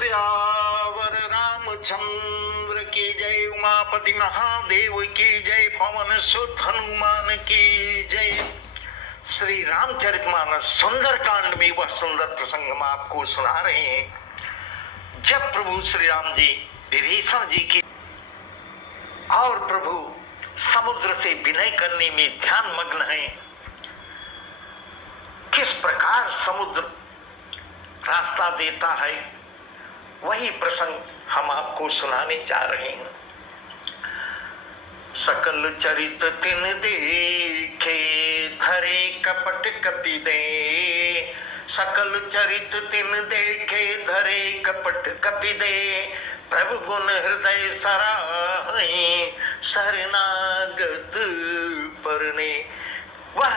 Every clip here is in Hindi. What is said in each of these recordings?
सियावर रामचंद्र की जय, उमापति महादेव की जय, पवन सुत हनुमान की जय। श्री रामचरितमानस सुंदर कांड में वह सुंदर प्रसंग हम आपको सुना रहे हैं जब प्रभु श्री राम जी विभीषण जी की और प्रभु समुद्र से विनय करने में ध्यान मग्न हैं। किस प्रकार समुद्र रास्ता देता है वही प्रसंग हम आपको सुनाने जा रहे हैं। सकल चरित तिन देखे धरे कपट कपि दे, सकल चरित तिन देखे धरे कपट कपि दे, प्रभु गुण हृदय सराहे शरणागत परने। वह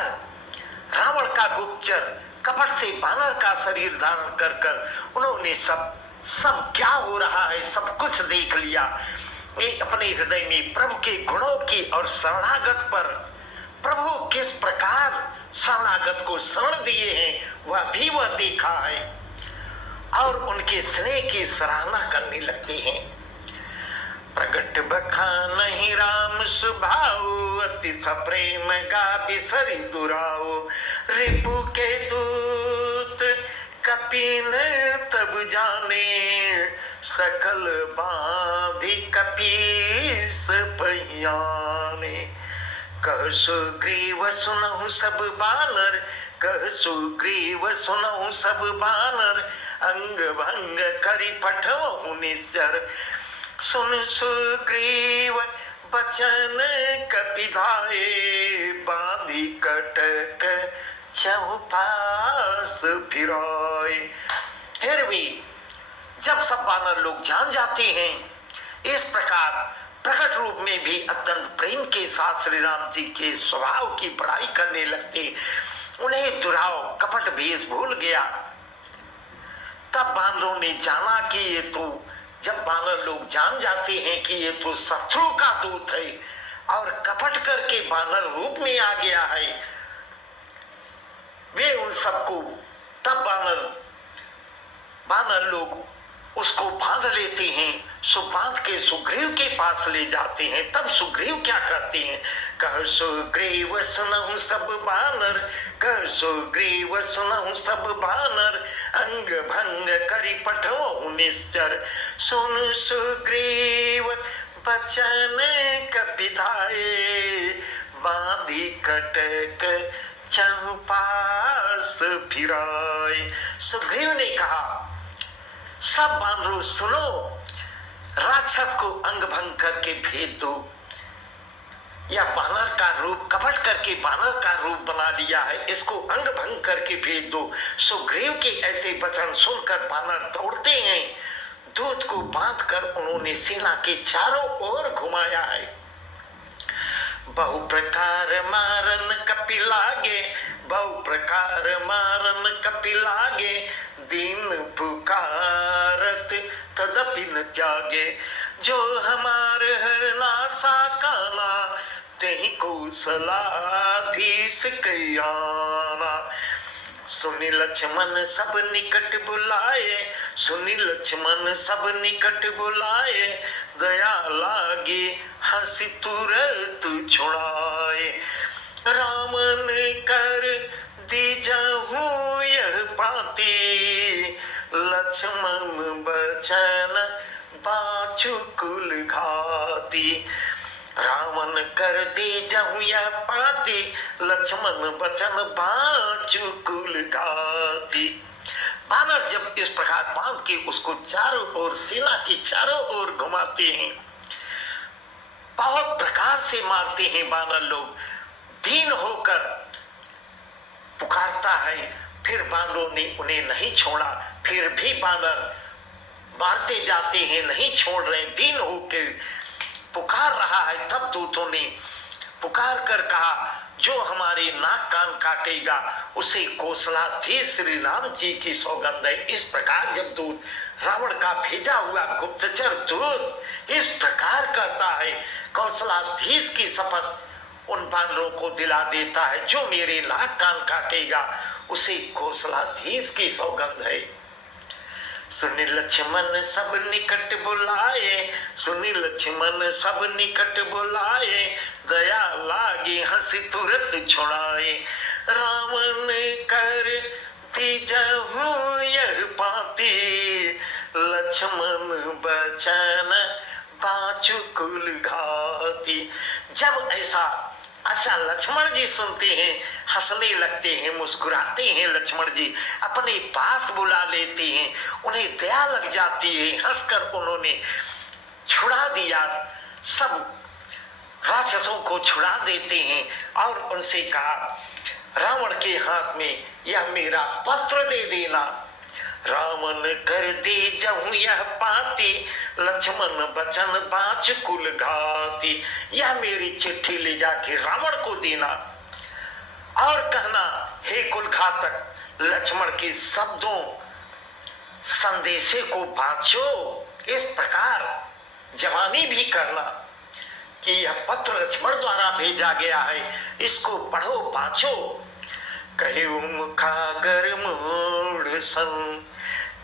रावण का गुप्तचर कपट से बानर का शरीर धारण कर कर उन्होंने सब क्या हो रहा है सब कुछ देख लिया। वे अपने हृदय में प्रभु के गुणों की और शरणागत पर प्रभु किस प्रकार शरणागत को शरण दिए हैं वह देखा है और उनके स्नेह की सराहना करने लगते हैं। प्रगट बखानहि राम सुभाऊ, अति सप्रेम गा बिसरि दुराऊ, रिपु के दूत कपिन तब जाने, सकल बांधि कपीस पहियाने। कह सुग्रीव सुनहु सब बानर, कह सुग्रीव सुनहु सब बानर, अंग भंग करि पठवहु निस्सर। सुन सुग्रीव बचन कपिधाए, बांधि कटक चौपास फिराए। फिर भी जब सब बानर लोग जान जाते हैं इस प्रकार प्रकट रूप में भी अत्यंत प्रेम के साथ श्री राम जी के स्वभाव की बड़ाई करने लगते, उन्हें दुराव कपट भेष भूल गया। तब बानरों ने जाना कि ये तो, जब बानर लोग जान जाते हैं कि ये तो शत्रु का दूत है और कपट करके बानर रूप में आ गया है, वे उन सबको तब बानर लोग उसको बांध लेते हैं। बांध के सुग्रीव के पास ले जाते हैं। तब सुग्रीव क्या करते हैं? कह सुग्रीव सुनहु सब बानर, कह सुग्रीव सुनहु सब बानर, अंग भंग करि पठवहु निश्चर। सुन सुग्रीव बचन कपिधाए, बांधि कटक चंपास फिराए। सुग्रीव ने कहा सब बानरों सुनो, राक्षस को अंग भंग करके भेज दो, या बानर का रूप कपट करके बानर का रूप बना लिया है, इसको अंग भंग करके भेज दो। सुग्रीव के ऐसे वचन सुनकर बानर दौड़ते हैं। दूत को बांधकर उन्होंने सेना के चारों ओर घुमाया है। बहु प्रकार मारन कपि लागे, बहु प्रकार मारन कपि लागे, दीन पुकारत तदपि न त्यागे। जो हमार हरना साकाना, तेहि कौशलाधीश कयाना। सुनि लक्ष्मण सब निकट बुलाए, सुनि लक्ष्मण सब निकट बुलाए, दया लागे हंसी तुरत छुड़ाए। रामन कर दीजहु यह पाती, लक्ष्मण बचन बाचु कुल घाती। रावण कर दीजहु यह पाती, लक्ष्मण बचन बाचु कुल घाती। बानर जब इस प्रकार बांध के उसको चारों ओर सेना की चारों ओर घुमाते हैं, बहुत प्रकार से मारते हैं बानर लोग। दीन होकर पुकारता है, फिर बानरों ने उन्हें नहीं छोड़ा। फिर भी बानर मारते जाते हैं, नहीं छोड़ रहे, दीन होकर पुकार रहा है। तब दूतों ने पुकार कर कहा जो हमारे नाक कान काटेगा उसे कौशलाधीश श्री राम जी की सौगंध है। इस प्रकार जब दूत रावण का भेजा हुआ गुप्तचर दूत इस प्रकार करता है, कौशलाधीश की शपथ उन बानरों को दिला देता है, जो मेरे नाक कान काटेगा उसे कौशलाधीश की सौगंध है। सुनि लक्ष्मण सब निकट बुलाए, सुनि लक्ष्मण सब निकट बुलाए, दया लागी हंसी तुरत छुड़ाए। रावण कर तीजहु यह पाती, लक्ष्मण बचन पाछू कुल घाती। जब ऐसा अच्छा लक्ष्मण जी सुनते हैं, हंसने लगते हैं, मुस्कुराते हैं। लक्ष्मण जी अपने पास बुला लेते हैं, उन्हें दया लग जाती है, हंसकर उन्होंने छुड़ा दिया, सब राक्षसों को छुड़ा देते हैं और उनसे कहा रावण के हाथ में यह मेरा पत्र दे देना। रावण कर दी जहूं यह पाती, लक्ष्मण बचन बाँच कुल घाती। यह मेरी चिट्ठी ले जाके रावण को देना और कहना हे कुल घातक, लक्ष्मण के शब्दों संदेशे को बाँचो। इस प्रकार जवानी भी करना कि यह पत्र लक्ष्मण द्वारा भेजा गया है, इसको पढ़ो बाँचो। कहूं मुखागर मूढ़ सन,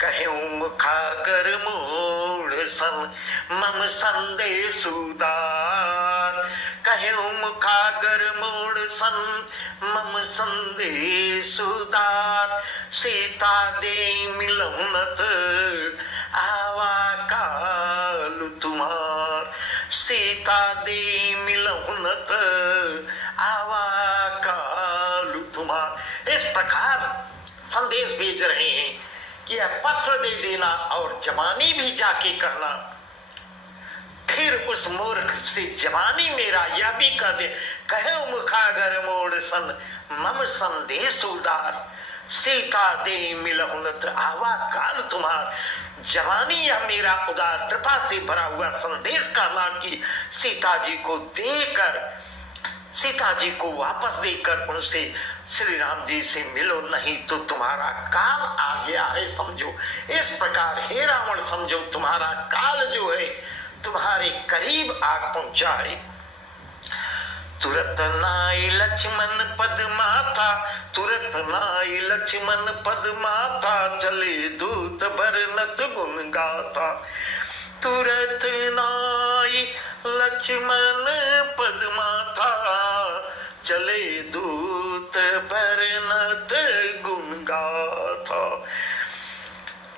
कहूं मुखागर मूढ़ सन, मम संदेश उदार। कहूं मुखागर मूढ़ सन, मम संदेश उदार। सीता दे मिलहुनत आवा काल तुम्हार, सीता दे मिलहुनत आवा काल तुम्हार। इस प्रकार संदेश भेज रहे हैं कि यह पत्र दे देना और जवानी भी जाके करना। फिर उस मूर्ख से जवानी मेरा यह भी कर दे, कहो मुखागर मोड़ सन, मम संदेश उदार। सीता दे मिलहुनत आवा काल तुम्हार। जवानी यह मेरा उदार कृपा से भरा हुआ संदेश करना कि सीता जी को देकर, सीता जी को वापस देकर उनसे श्री राम जी से मिलो, नहीं तो तुम्हारा काल आ गया है समझो। इस प्रकार हे रावण समझो, तुम्हारा काल जो है तुम्हारे करीब आ पहुंचा है। तुरत नाई लक्ष्मण पद माथा, तुरत नाई लक्ष्मण पद माथा, चले दूत बरनत गुण गाथा। तुरत नाई लक्ष्मण पद माथा, चले दूत बरनत गुण गाथा।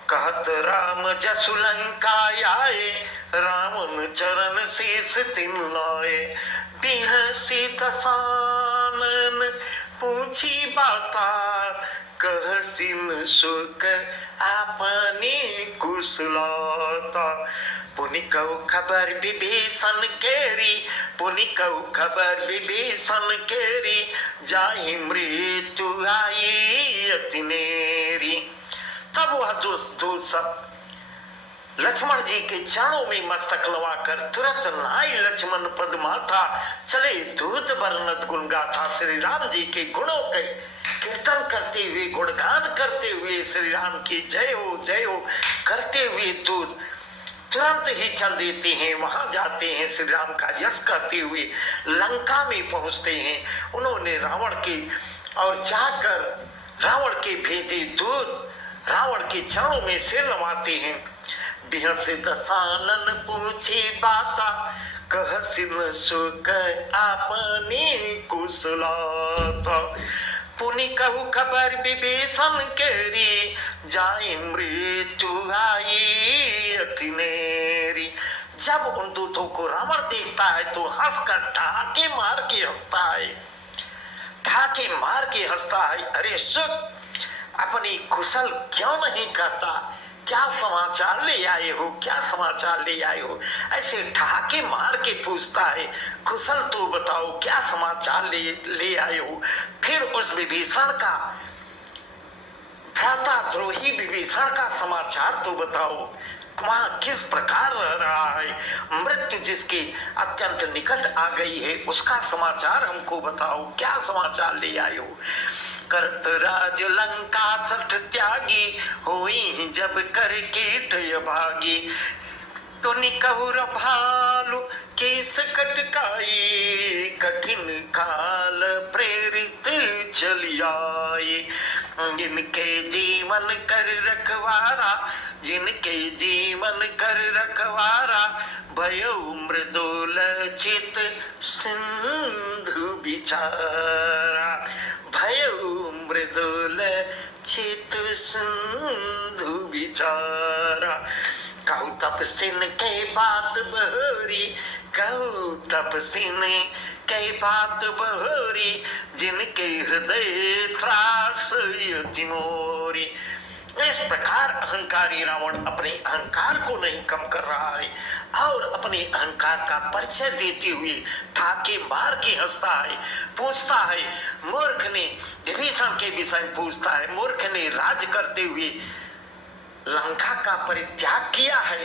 कहत राम जसु लंका आए, रावण चरण शीस तिन लाए। बिहसी दसानन पूछी बाता, कहसिन सुख आपनी कुशलता। पुनि कहु खबर विभीषण केरी, पुनि कहु खबर विभीषण केरी, जाहि मृत्यु आई अति नेरी। तब वह दूत सब लक्ष्मण जी के चरणों में मस्तक लवाकर तुरंत नाई लक्ष्मण पद माथा, चले दूत बरनत गुण गाथा। श्री राम जी के गुणों के कीर्तन करते हुए, गुणगान करते हुए, श्री राम की जय हो करते हुए दूत तुरंत ही चल देते हैं, वहां जाते हैं, श्री राम का यश करते हुए लंका में पहुंचते हैं। उन्होंने रावण के और जाकर रावण के भेजे दूत रावण के चरणों में सिर नवाते हैं। बिहस दसानन पूछी बाता, कहसिन सुख आपनी कुशलता। पुनि कहु खबर विभीषण केरी, जाहि मृत्यु आई अति नेरी। जब उन दूतों को रावण देखता है तो हंसकर ठहाके मार के हंसता है, ठहाके मार के हंसता है। अरे सुख, अपनी कुशल क्यों नहीं कहता? क्या समाचार ले आए हो, क्या समाचार ले आए हो? ऐसे ठहाके मार के पूछता है, कुशल तो बताओ, क्या समाचार ले आए हो? फिर उस विभीषण का, भ्राता द्रोही विभीषण का समाचार तो बताओ, वहां किस प्रकार रह रहा है, मृत्यु जिसके अत्यंत निकट आ गई है उसका समाचार हमको बताओ, क्या समाचार ले आए हो? करत राज लंका सठ त्यागी, होई जब कर कीट भागी। तो निकहुर भालु केस कटकाई, कठिन काल प्रेरित चलियाए। जिनके जीवन कर रखवारा, जिनके जीवन कर रखवारा, भयो मृदुल चित सिंधु बिचारा, भयो मृदुल चित सिंधु बिचारा। कहू तपसिन के बात बहोरी, कहू तपसिन के बात बहोरी, जिनके हृदय त्रास यति मोरी। इस प्रकार अहंकारी रावण अपने अहंकार को नहीं कम कर रहा है और अपने अहंकार का परिचय देते हुए ठाके मार के हंसता है, पूछता है। मूर्ख ने विभीषण के विषय में पूछता है, मूर्ख ने राज करते हुए लंका का परित्याग किया है,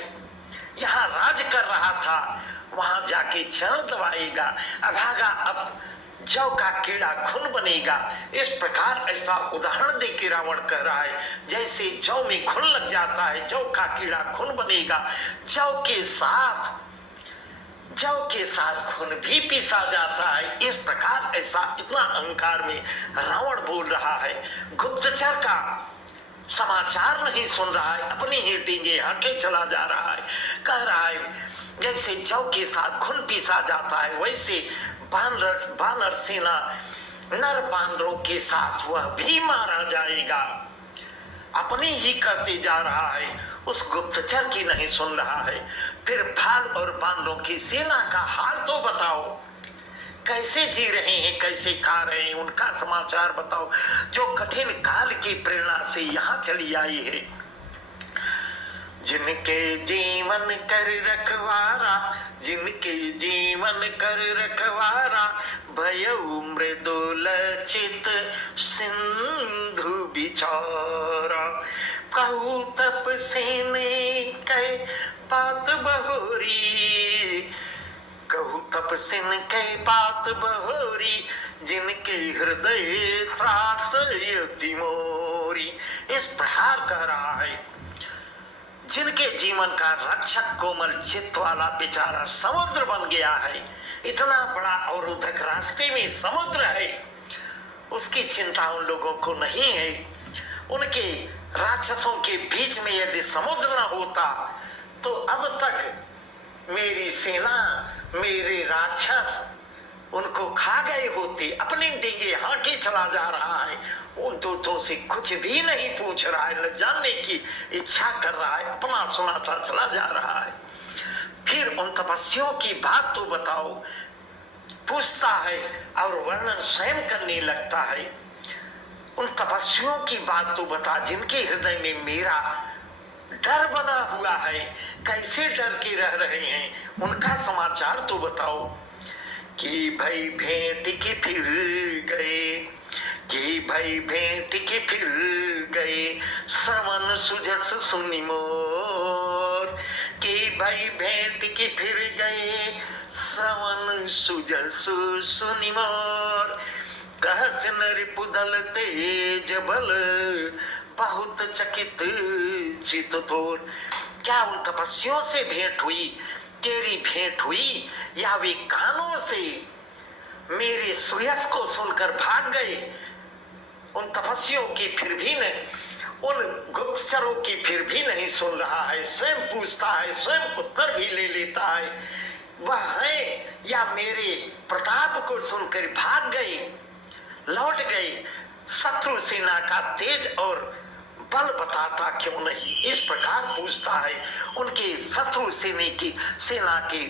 यहाँ राज कर रहा था, वहां जाके चरण दबाएगा, अभागा अब जौ का कीड़ा खून बनेगा। इस प्रकार ऐसा उदाहरण दे के रावण कह रहा है, जैसे जौ में खून लग जाता है, जौ का कीड़ा खून बनेगा, जौ के साथ खून भी पीसा जाता है। इस प्रकार ऐसा इतना अहंकार में रावण बोल रहा है। गुप्तचर का समाचार नहीं सुन रहा है, अपनी ही डींगे हाके चला जा रहा है। कह रहा है जैसे जौ के साथ खून पीसा जाता है, वैसे बानर सेना नर बानरों के साथ वह भी मारा जाएगा। अपनी ही करते जा रहा है, उस गुप्तचर की नहीं सुन रहा है। फिर भाल और बानरों की सेना का हाल तो बताओ, कैसे जी रहे हैं, कैसे खा रहे हैं, उनका समाचार बताओ, जो कठिन काल की प्रेरणा से यहाँ चली आई है। जिनके जीवन कर रखवारा, जिनके जीवन कर रखवारा, भयो मृदुल चित सिंधु बिचारा। कहू तपसिन के बात बहोरी, कहू तपसिन के बात बहोरी, जिनके हृदय त्रास यति मोरी। इस प्रकार कह रहा है, जिनके जीवन का रक्षक कोमल चित्त वाला बेचारा समुद्र बन गया है, इतना बड़ा अवरोधक रास्ते में समुद्र है, उसकी चिंता उन लोगों को नहीं है। उनके राक्षसों के बीच में यदि समुद्र न होता तो अब तक मेरी सेना, मेरे राक्षस उनको खा गए होते। अपनी डींगे हाके चला जा रहा है, उन दूतों से कुछ भी नहीं पूछ रहा है, न जानने की इच्छा कर रहा है, अपना सुनाता चला जा रहा है। फिर उन तपस्वियों की बात तो बताओ, पूछता है और वर्णन स्वयं करने लगता है। उन तपस्वियों की बात तो बता, जिनके हृदय में मेरा डर बना हुआ है, कैसे डर के रह रहे हैं, उनका समाचार तो बताओ। कि भाई भेंट के फिर गए, कि भाई भेंट के फिर गए, श्रवण सुजस सुनि मोर। कि भाई भेंट के फिर गए, श्रवण सुजस सुनि मोर। कहस नरिपुदल तेज बल, बहुत चकित चित तोर। क्या उन तपस्वियों से भेंट हुई, तेरी भेंट हुई, या वे कानों से मेरे सुयस को सुनकर भाग गए? उन तपस्वियों की फिर भी नहीं, उन गुप्तचरों की फिर भी नहीं सुन रहा है, स्वयं पूछता है, स्वयं उत्तर भी ले लेता है। वह है या मेरे प्रताप को सुनकर भाग गए, लौट गए? शत्रु सेना का तेज और बल बताता क्यों नहीं? इस प्रकार पूछता है। उनके शत्रु सेना के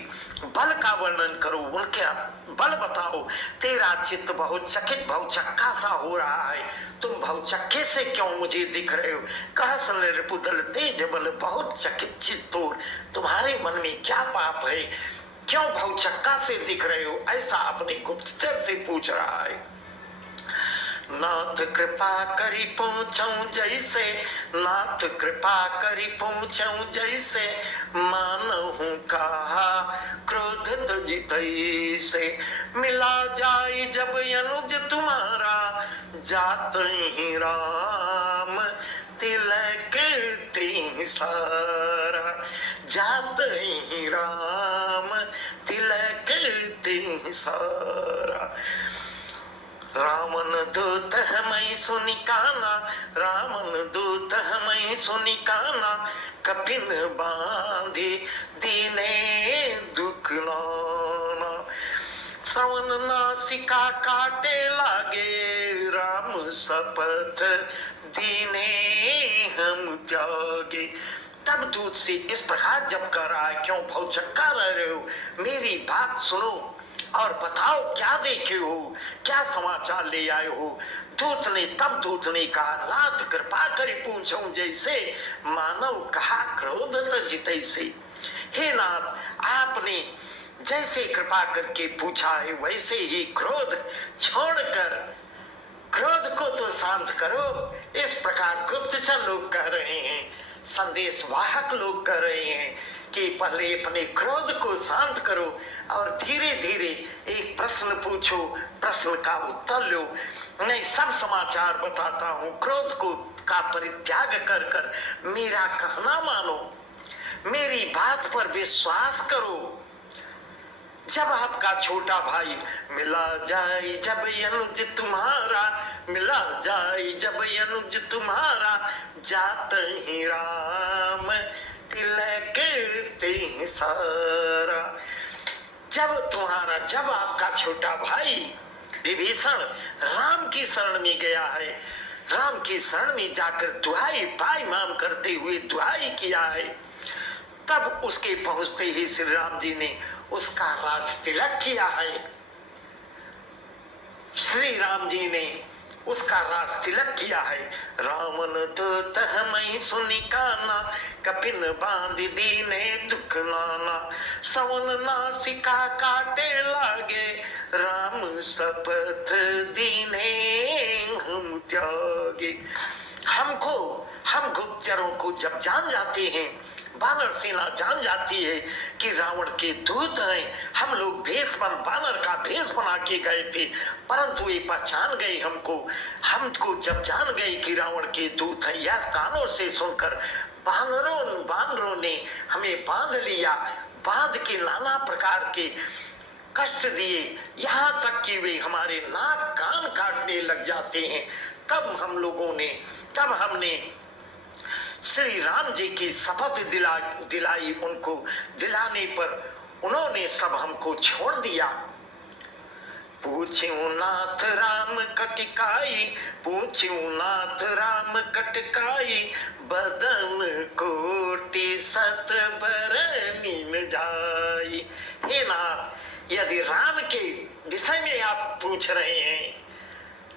बल का वर्णन करो, उनके बल बताओ। तेरा चित्त बहुत चकित भवचक्का सा हो रहा है, तुम भवचक्के से क्यों मुझे दिख रहे हो? कहस नरिपुदल तेज बल बहुत चकित चित्तोर। तुम्हारे मन में क्या पाप है, क्यों भवचक्का से दिख रहे हो? ऐसा अपने गुप्तचर से पूछ रहा है। नाथ कृपा करी पहुँचूं जैसे, नाथ कृपा करी पहुँचूं जैसे, मानहूं कहा क्रोध तजी से। मिला जाई जब अनुज तुम्हारा, जात ही राम तिलक ते सारा। जात ही राम तिलक ते सारा। रावण दूत हमें सुनि काना, रावण दूत हमें सुनि काना, कपिन बांधे दीने दुख नाना। सवन नासिका काटे लागे, राम शपथ दीने हम त्यागे। तब दूत से इस प्रकार जब कर रहा है, क्यों भौचक्का रह रहे हो, मेरी बात सुनो और बताओ क्या देखे हो, क्या समाचार ले आए हो। दूत ने कहा, नाथ कृपा करी पूछूं जैसे, मानव कहा क्रोध त जितै से। हे नाथ, आपने जैसे कृपा करके पूछा है वैसे ही क्रोध छोड़कर क्रोध को तो शांत करो। इस प्रकार गुप्तचर लोग कह रहे हैं, संदेश वाहक लोग कह रहे हैं कि पहले अपने क्रोध को शांत करो और धीरे धीरे एक प्रश्न पूछो, प्रश्न का उत्तर लो। मैं सब समाचार बताता हूँ, क्रोध को का परित्याग कर कर मेरा कहना मानो, मेरी बात पर विश्वास करो। जब आपका छोटा भाई मिला जाए जब अनुज तुम्हारा, मिला जाए जब अनुज तुम्हारा, जात ही राम तिलक ते सारा। जब आपका छोटा भाई विभीषण राम की शरण में गया है, राम की शरण में जाकर दुहाई पाई माम करते हुए दुहाई किया है, तब उसके पहुंचते ही श्री राम जी ने उसका राज तिलक किया है। श्री राम जी ने उसका राज तिलक किया है। रावण दूत हमें सुनि काना, कपिन बांध दीने दुख नाना। सवन नासिका काटे लागे, राम शपथ दीने हम त्यागे। हम गुप्तचरों को जब जान जाते हैं, बानर सेना जान जाती है कि रावण के दूत हैं, हम लोग बानर का भेष बना के गए थे, परंतु ये पहचान गए हमको जब जान गए कि रावण के दूत हैं, यह कानों से सुनकर बानरों ने हमें बांध लिया, बांध के नाना प्रकार के कष्ट दिए, यहाँ तक कि वे हमारे नाक कान काटने लग जाते हैं। तब हमने श्री राम जी की शपथ दिलाई, उनको दिलाने पर उन्होंने सब हमको छोड़ दिया। पूछ्યું नाथ राम कटिकाई, पूछ्યું नाथ राम कटिकाई, बदन कोटि सत बरनी न जाई। हे नाथ, यदि राम के विषय में आप पूछ रहे हैं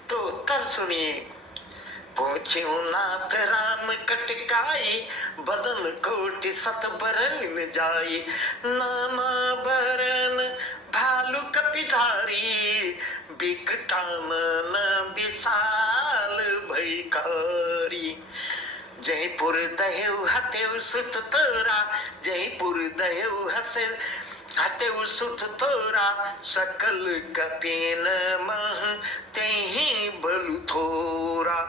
तो उत्तर सुनिए। पूछ्યું नाथ राम कटिकाई, बदन कोटि सत बरन न जाई। नाना बरन भालु कपिधारी, बिकटानन विशाल भयकारी। जयपुर दहेउ हतेउ सुत तोरा, जयपुर दहेउ हतेउ सुत तोरा, सकल कपिन मह तेहि बलु थोरा।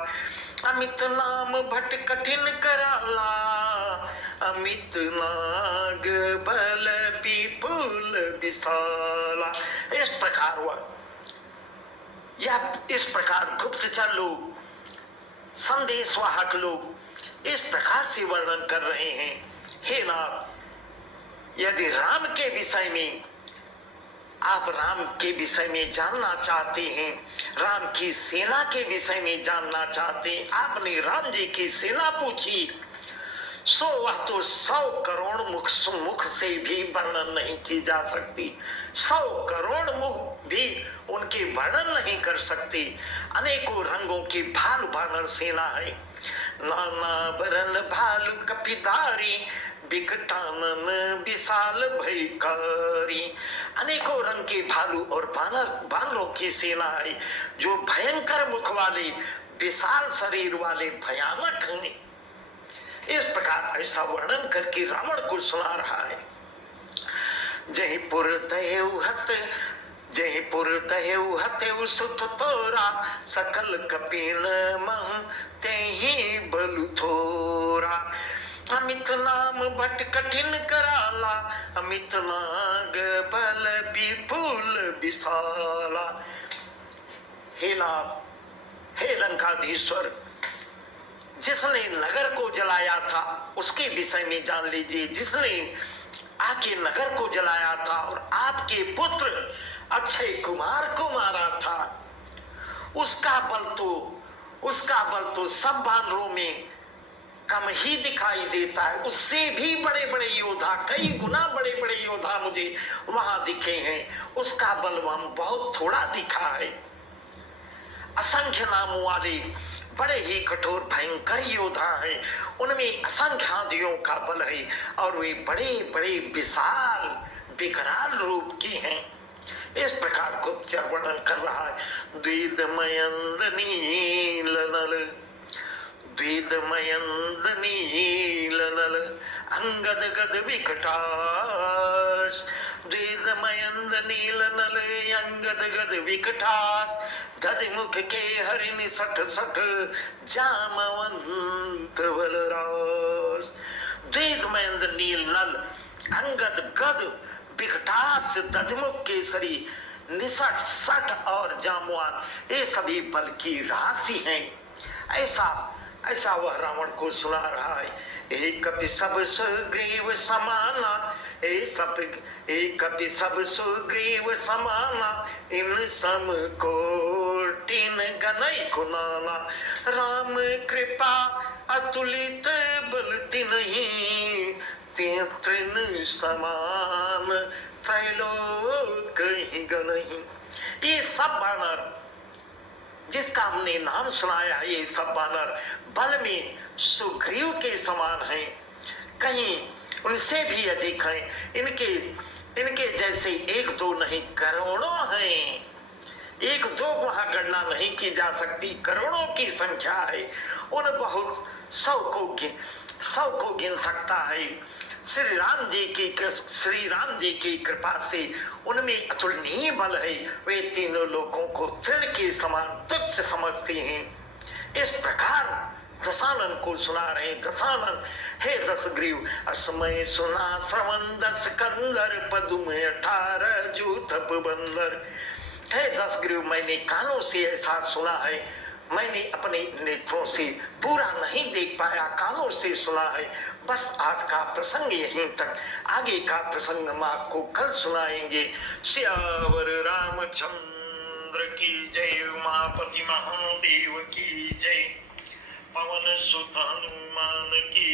अमित नाम भट कठिन कराला, अमित नाग बल विपुल विशाला। इस प्रकार गुप्तचर लोग, संदेशवाहक लोग इस प्रकार से वर्णन कर रहे हैं। हे नाथ, यदि राम के विषय में आप राम के विषय में जानना चाहते हैं, राम की सेना के विषय में जानना चाहते हैं, आपने राम जी की सेना पूछी, सो वह तो 100 करोड़ मुख से भी वर्णन नहीं की जा सकती। 100 करोड़ मुख भी उनके वर्णन नहीं कर सकते। अनेकों रंगों की भालू बानर सेना है। नाना बरन भालू कपिधारी, बिकटानन विशाल भयकारी। अनेकों रंग के भालू और बानरों की सेना है जो भयंकर मुख वाले, विशाल शरीर वाले, भयानक हैं। इस प्रकार ऐसा वर्णन करके रावण को सुना रहा है। जयपुर दहेउ हतेउ सुत तोरा, सकल कपिन मह तेहि बलु थोरा। अमित नाम भट कठिन कराला, अमित नाग बल विपुल विशाला। हे नाथ, हे लंकाधीश्वर, जिसने नगर को जलाया था उसके विषय में जान लीजिए। जिसने आके नगर को जलाया था और आपके पुत्र अक्षय कुमार को मारा था, उसका बल तो सब वानरों में कम ही दिखाई देता है। उससे भी बड़े बड़े योद्धा, कई गुना बड़े बड़े योद्धा मुझे वहां दिखे हैं, उसका बलवान बहुत थोड़ा दिखा है। असंख्य नामों वाले बड़े ही कठोर भयंकर योद्धा हैं, उनमें असंख्य आदियों का बल है और वे बड़े बड़े विशाल विकराल रूप की हैं। इस प्रकार गुप्त वर्णन कर रहा है। द्विदमयंद नीलनल, द्विदमयंद नीलनल अंगद गद विकटास, द्विदमयंद नीलनल अंगद गद विकटास, दधिमुख के हरिण सठ सठ जामवंत बलरास। द्विदमयंद नीलनल अंगद गद विकटास, दधिमुख केसरी, निसठ सठ और जामवान, ये सभी बल की राशि हैं। ऐसा वह रावण को सुना रहा है। एक कपि सब सुग्रीव समाना, एक कपि सब सुग्रीव समाना, इन सम कोटिन गनई कुनाना, राम कृपा अतुलित बल तिन्हि, तृण समान त्रैलोक ही गनहि। ये सब बानर जिसका हमने नाम सुनाया है, ये सब बानर बल में सुग्रीव के समान हैं, कहीं उनसे भी अधिक हैं। इनके जैसे एक दो नहीं करोड़ों हैं। एक दो वहां गणना नहीं की जा सकती, करोड़ों की संख्या है। उन बहुत 100 को गिन सकता है। श्री राम जी की कृपा से उनमें अतुलनीय बल है। वे तीनों लोगों को तृण के समान तुच्छ समझते हैं। इस प्रकार दशानन को सुना रहे। दशानन, हे दशग्रीव, असमय सुना श्रवण दस कंदर, पदुम 18 जूथप बंदर। हे दशग्रीव, मैंने कानों से ऐसा सुना है, मैंने अपने नेत्रों से पूरा नहीं देख पाया, कानों से सुना है। बस आज का प्रसंग यहीं तक, आगे का प्रसंग हम आपको कल सुनाएंगे। श्यावर रामचंद्र की जय, उमापति महादेव की जय, पवन सुत हनुमान की